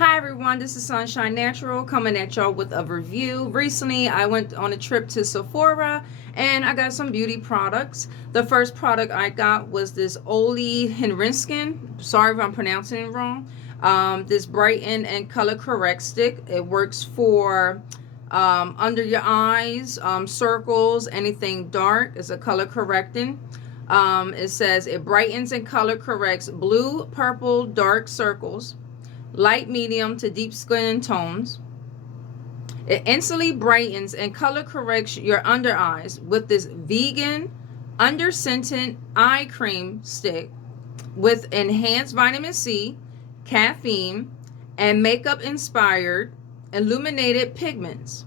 Hi everyone, this is Sunshine Natural coming at y'all with a review. Recently, I went on a trip to Sephora and I got some beauty products. The first product I got was this OleHenrikesen. Sorry if I'm pronouncing it wrong. This Brighten and Color Correct Stick. It works for under your eyes, circles, anything dark. It's a color correcting. It says it brightens and color corrects blue, purple, dark circles, light, medium to deep skin tones. It instantly brightens and color corrects your under eyes with this vegan under scented eye cream stick with enhanced vitamin C, caffeine, and makeup inspired illuminated pigments.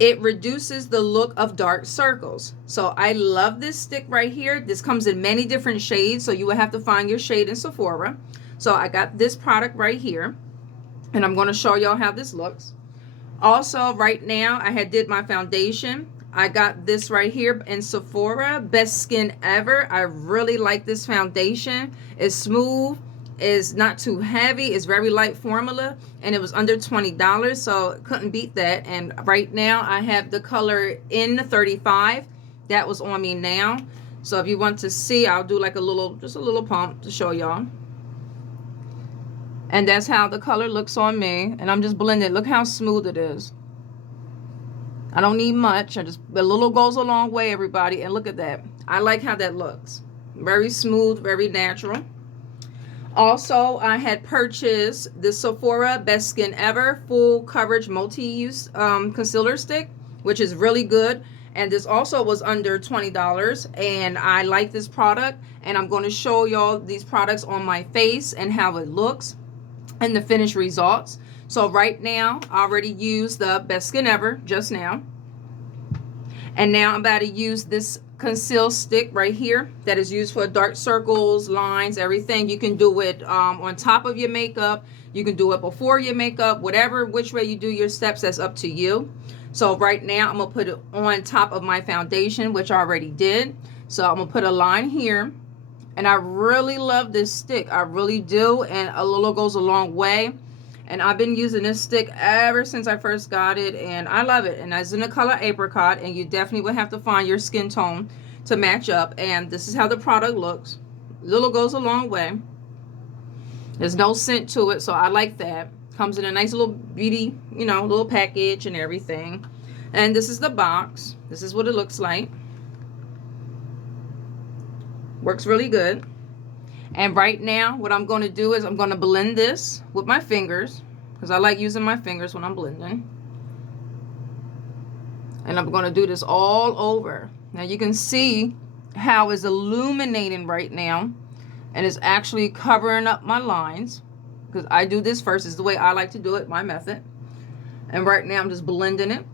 It reduces the look of dark circles. So I love this stick right here. This comes in many different shades, so you will have to find your shade in Sephora. So I got this product right here, and I'm going to show y'all how this looks. Also, right now, I did my foundation. I got this right here in Sephora, Best Skin Ever. I really like this foundation. It's smooth, it's not too heavy, it's very light formula, and it was under $20, so couldn't beat that. And right now, I have the color in 35. That was on me now. So if you want to see, I'll do like just a little pump to show y'all. And that's how the color looks on me. And I'm just blending. Look how smooth it is. I don't need much. A little goes a long way, everybody. And look at that. I like how that looks. Very smooth, very natural. Also, I had purchased the Sephora Best Skin Ever Full Coverage Multi-Use Concealer Stick, which is really good. And this also was under $20. And I like this product. And I'm going to show y'all these products on my face and how it looks and the finished results. So right now, I already used the Best Skin Ever just now. And now I'm about to use this conceal stick right here that is used for dark circles, lines, everything. You can do it on top of your makeup. You can do it before your makeup, which way you do your steps, that's up to you. So right now, I'm gonna put it on top of my foundation, which I already did. So I'm gonna put a line here. And I really love this stick. I really do. And a little goes a long way. And I've been using this stick ever since I first got it. And I love it. And it's in the color apricot. And you definitely will have to find your skin tone to match up. And this is how the product looks. Little goes a long way. There's no scent to it. So I like that. Comes in a nice little beauty, little package and everything. And this is the box. This is what it looks like. Works really good. And right now, what I'm going to do is I'm going to blend this with my fingers, because I like using my fingers when I'm blending. And I'm going to do this all over. Now you can see how it's illuminating right now, and it's actually covering up my lines, because I do this first. This is the way I like to do it, my method. And right now I'm just blending it.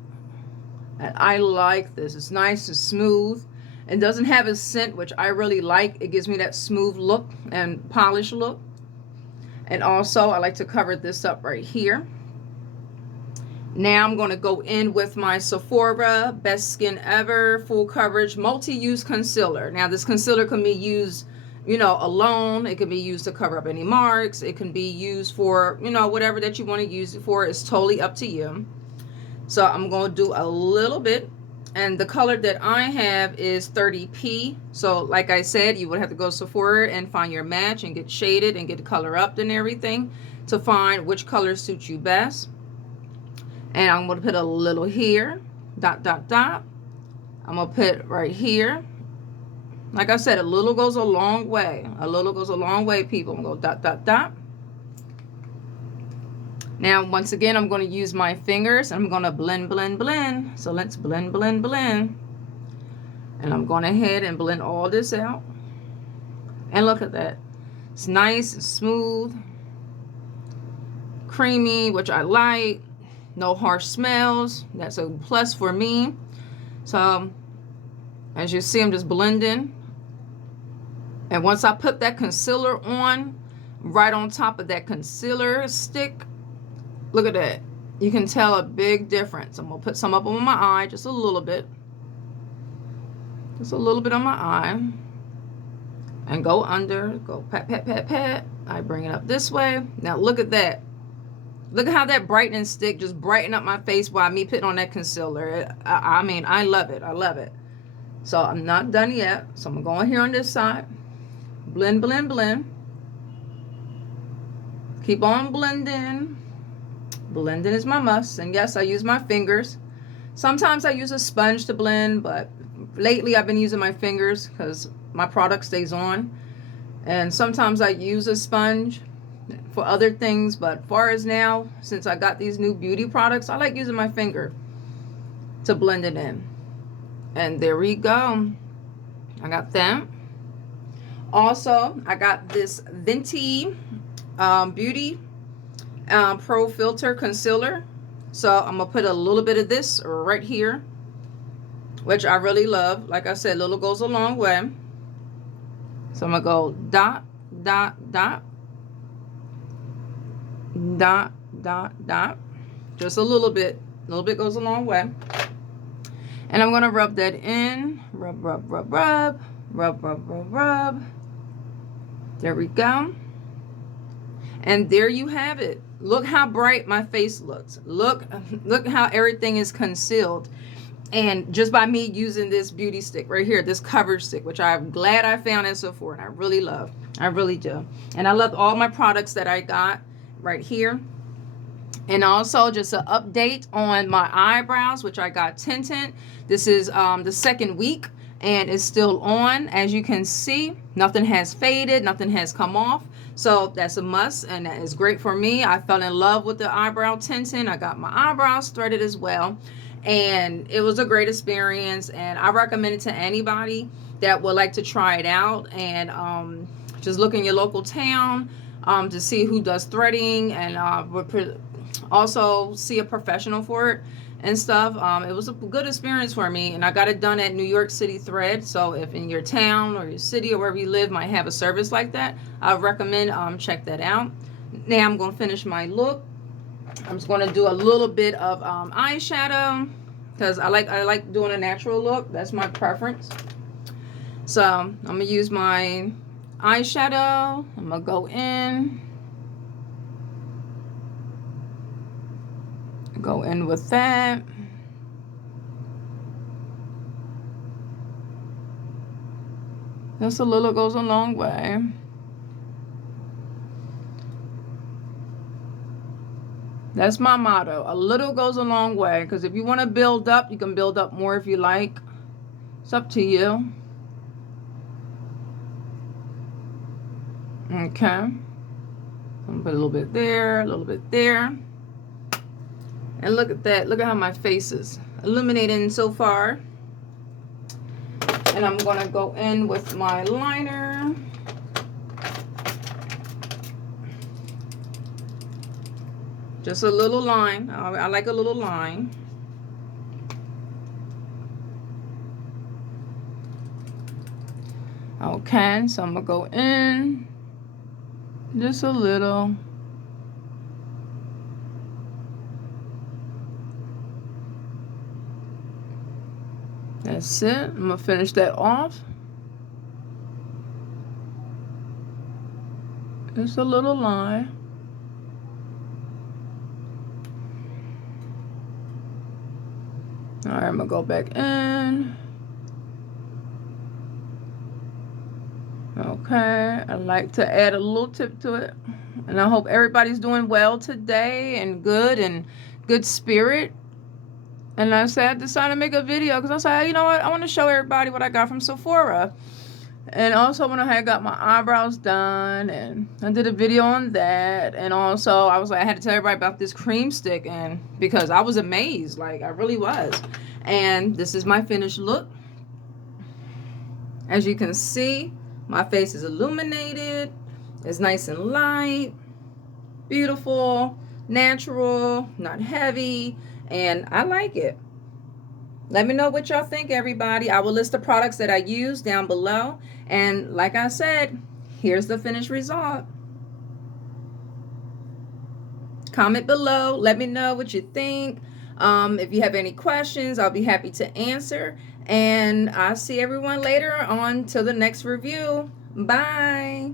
And I like this. It's nice and smooth. It doesn't have a scent, which I really like. It gives me that smooth look and polished look. And also, I like to cover this up right here. Now I'm going to go in with my Sephora Best Skin Ever Full Coverage Multi-Use Concealer. Now, this concealer can be used, alone. It can be used to cover up any marks. It can be used for, whatever that you want to use it for. It's totally up to you. So I'm going to do a little bit. And the color that I have is 30P. So like I said, you would have to go to Sephora and find your match and get shaded and get the color up and everything to find which color suits you best. And I'm going to put a little here, dot, dot, dot. I'm going to put right here. Like I said, a little goes a long way. A little goes a long way, people. I'm going to go dot, dot, dot. Now, once again, I'm going to use my fingers. I'm going to blend, blend, blend. So let's blend, blend, blend. And I'm going ahead and blend all this out. And look at that. It's nice and smooth. Creamy, which I like. No harsh smells. That's a plus for me. So, as you see, I'm just blending. And once I put that concealer on, right on top of that concealer stick, look at that. You can tell a big difference. I'm going to put some up on my eye, just a little bit. Just a little bit on my eye. And go under, go pat, pat, pat, pat. I bring it up this way. Now look at that. Look at how that brightening stick just brightened up my face while me putting on that concealer. I mean, I love it. I love it. So I'm not done yet. So I'm going here on this side. Blend, blend, blend. Keep on blending. Blending is my must. And yes, I use my fingers. Sometimes I use a sponge to blend, but lately I've been using my fingers because my product stays on. And sometimes I use a sponge for other things, but far as now, since I got these new beauty products, I like using my finger to blend it in. And there we go. I got them. Also, I got this Fenty Beauty Pro Filter Concealer. So I'm gonna put a little bit of this right here, which I really love. Like I said, little goes a long way. So I'm gonna go dot, dot, dot, dot, dot, dot. Just a little bit. A little bit goes a long way. And I'm gonna rub that in. Rub, rub, rub, rub. Rub, rub, rub, rub. There we go. And there you have it. Look how bright my face looks. Look how everything is concealed. And just by me using this beauty stick right here, this coverage stick, which I'm glad I found in Sephora, and I really love. I really do. And I love all my products that I got right here. And also just an update on my eyebrows, which I got tinted. This is the second week, and it's still on. As you can see, nothing has faded, nothing has come off. So that's a must, and that is great for me. I fell in love with the eyebrow tinting. I got my eyebrows threaded as well, and it was a great experience, and I recommend it to anybody that would like to try it out. And just look in your local town to see who does threading, and also see a professional for it and stuff. It was a good experience for me, and I got it done at New York City Thread. So if in your town or your city or wherever you live might have a service like that, I recommend check that out. Now I'm going to finish my look. I'm just going to do a little bit of eyeshadow because I like doing a natural look. That's my preference. So I'm going to use my eyeshadow. I'm going to go in. Go in with that. Just a little goes a long way. That's my motto. A little goes a long way. Because if you want to build up, you can build up more if you like. It's up to you. Okay. I'm going to put a little bit there, a little bit there. And look at that. Look at how my face is illuminating so far. And I'm going to go in with my liner. Just a little line. I like a little line. Okay, so I'm going to go in just a little. That's it. I'm going to finish that off. Just a little line. All right, I'm going to go back in. Okay, I like to add a little tip to it. And I hope everybody's doing well today and good spirit. And I decided to make a video because I said, you know what, I want to show everybody what I got from Sephora. And also when I had got my eyebrows done, and I did a video on that. And also I was like, I had to tell everybody about this cream stick, and because I was amazed, like I really was. And this is my finished look. As you can see, my face is illuminated. It's nice and light, beautiful, natural, not heavy. And I like it. Let me know what y'all think, everybody. I will list the products that I use down below. And like I said, here's the finished result. Comment below. Let me know what you think. If you have any questions, I'll be happy to answer. And I'll see everyone later on till the next review. Bye.